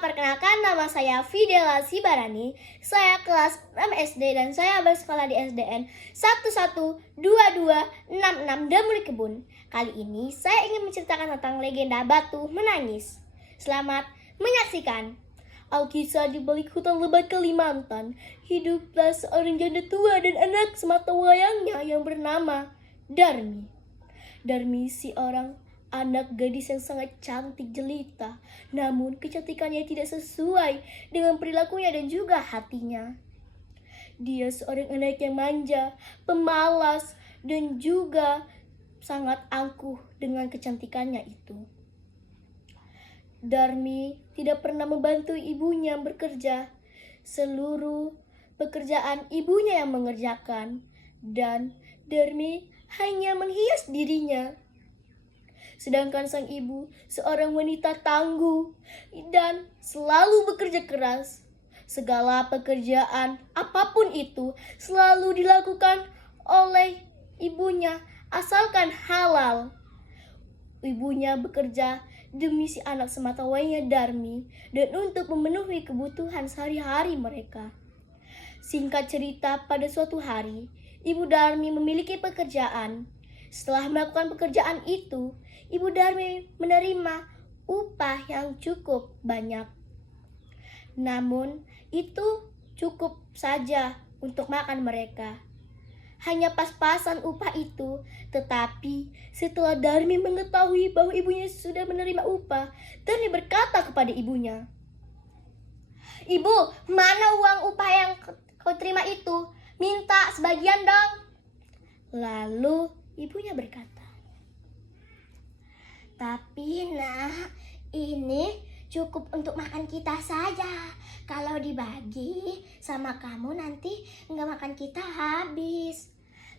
perkenalkan nama saya Fidela Sibarani. Saya kelas 6 SD dan saya bersekolah di SDN 112266 Damri Kebun. Kali ini saya ingin menceritakan tentang legenda batu menangis. Selamat menyaksikan. Alkisah di balik hutan lebat Kalimantan, hiduplah seorang janda tua dan anak sematawayangnya yang bernama Darmi. Darmi seorang anak gadis yang sangat cantik jelita, namun kecantikannya tidak sesuai dengan perilakunya dan juga hatinya. Dia seorang anak yang manja, pemalas, dan juga sangat angkuh dengan kecantikannya itu. Darmi tidak pernah membantu ibunya bekerja. Seluruh pekerjaan ibunya yang mengerjakan, dan Darmi hanya menghias dirinya. Sedangkan sang ibu seorang wanita tangguh dan selalu bekerja keras. Segala pekerjaan apapun itu selalu dilakukan oleh ibunya asalkan halal. Ibunya bekerja demi si anak sematawayangnya Darmi dan untuk memenuhi kebutuhan sehari-hari mereka. Singkat cerita, pada suatu hari, Ibu Darmi memiliki pekerjaan. Setelah melakukan pekerjaan itu, Ibu Darmi menerima upah yang cukup banyak. Namun, itu cukup saja untuk makan mereka. Hanya pas-pasan upah itu, tetapi setelah Darmi mengetahui bahwa ibunya sudah menerima upah, Darmi berkata kepada ibunya, "Ibu, mana uang upah yang kau terima itu? Minta sebagian dong." Lalu ibunya berkata, "Tapi nak, ini cukup untuk makan kita saja. Kalau dibagi sama kamu nanti nggak makan kita habis."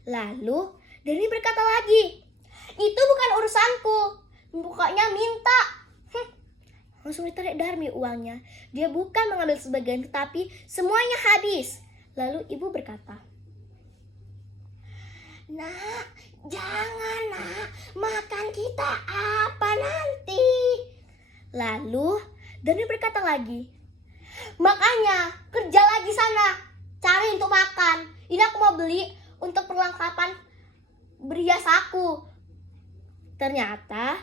Lalu Darmi berkata lagi, "Itu bukan urusanku. Pokoknya minta." Langsung ditarik Darmi uangnya. Dia bukan mengambil sebagian tetapi semuanya habis. Lalu ibu berkata, "Nak, jangan nak, makan kita apa nanti?" Lalu Darmi berkata lagi, "Makanya kerja lagi sana, cari untuk makan. Ini aku mau beli untuk perlengkapan berias aku." Ternyata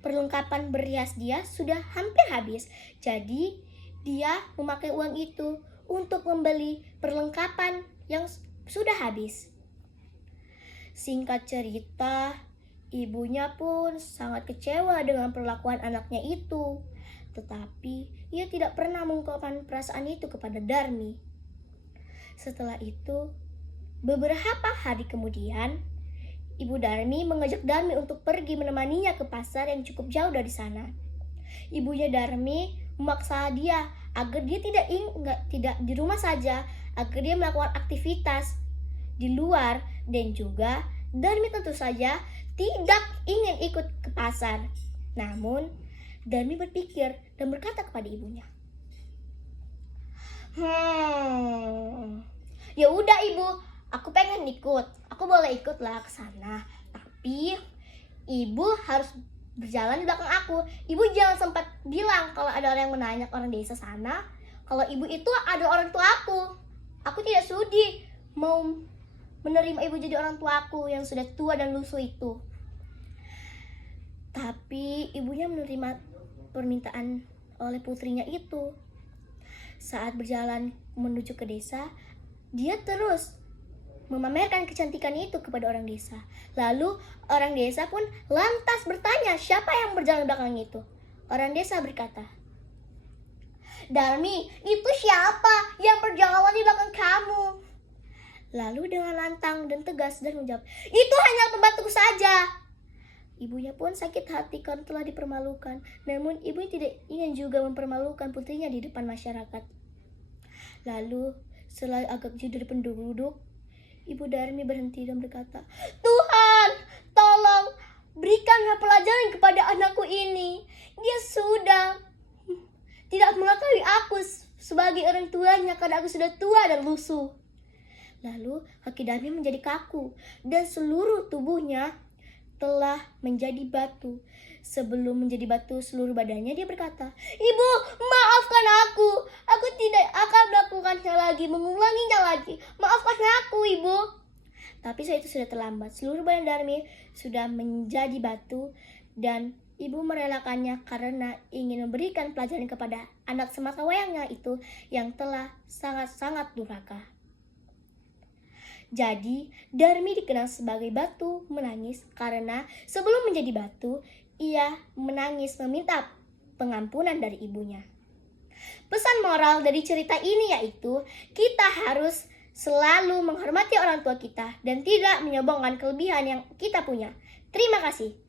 perlengkapan berias dia sudah hampir habis. Jadi dia memakai uang itu untuk membeli perlengkapan yang sudah habis. Singkat cerita, ibunya pun sangat kecewa dengan perlakuan anaknya itu. Tetapi ia tidak pernah mengungkapkan perasaan itu kepada Darmi. Setelah itu, beberapa hari kemudian, Ibu Darmi mengajak Darmi untuk pergi menemaninya ke pasar yang cukup jauh dari sana. Ibunya Darmi memaksa dia agar dia tidak di rumah saja, agar dia melakukan aktivitas di luar, dan juga Darmi tentu saja tidak ingin ikut ke pasar. Namun Darmi berpikir dan berkata kepada ibunya, "Ya udah ibu, aku pengen ikut. Aku boleh ikutlah ke sana. Tapi ibu harus berjalan di belakang aku. Ibu jangan sempat bilang kalau ada orang yang menanya orang desa sana, kalau ibu itu ada orang tua aku. Aku tidak sudi mau menerima ibu jadi orang tua aku yang sudah tua dan lusuh itu." Tapi ibunya menerima permintaan oleh putrinya itu. Saat berjalan menuju ke desa, dia terus memamerkan kecantikan itu kepada orang desa. Lalu orang desa pun lantas bertanya siapa yang berjalan di belakang itu. Orang desa berkata, "Darmi, itu siapa yang berjalan di belakang kamu?" Lalu dengan lantang dan tegas dan menjawab, "Itu hanya pembantu saja." Ibunya pun sakit hati karena telah dipermalukan. Namun ibunya tidak ingin juga mempermalukan putrinya di depan masyarakat. Lalu setelah agak jauh dari penduduk, Ibu Darmi berhenti dan berkata, "Tuhan, tolong berikanlah pelajaran kepada anakku ini. Dia sudah tidak mengakui aku sebagai orang tuanya karena aku sudah tua dan lusuh." Lalu kaki Darmi menjadi kaku dan seluruh tubuhnya telah menjadi batu. Sebelum menjadi batu seluruh badannya, dia berkata, "Ibu, maafkan aku. Aku tidak akan melakukannya lagi, mengulanginya lagi. Maafkan aku, Ibu." Tapi saat itu sudah terlambat. Seluruh badan Darmi sudah menjadi batu dan ibu merelakannya karena ingin memberikan pelajaran kepada anak semata wayangnya itu yang telah sangat-sangat durhaka. Jadi, Darmi dikenal sebagai batu menangis karena sebelum menjadi batu, ia menangis meminta pengampunan dari ibunya. Pesan moral dari cerita ini yaitu kita harus selalu menghormati orang tua kita dan tidak menyombongkan kelebihan yang kita punya. Terima kasih.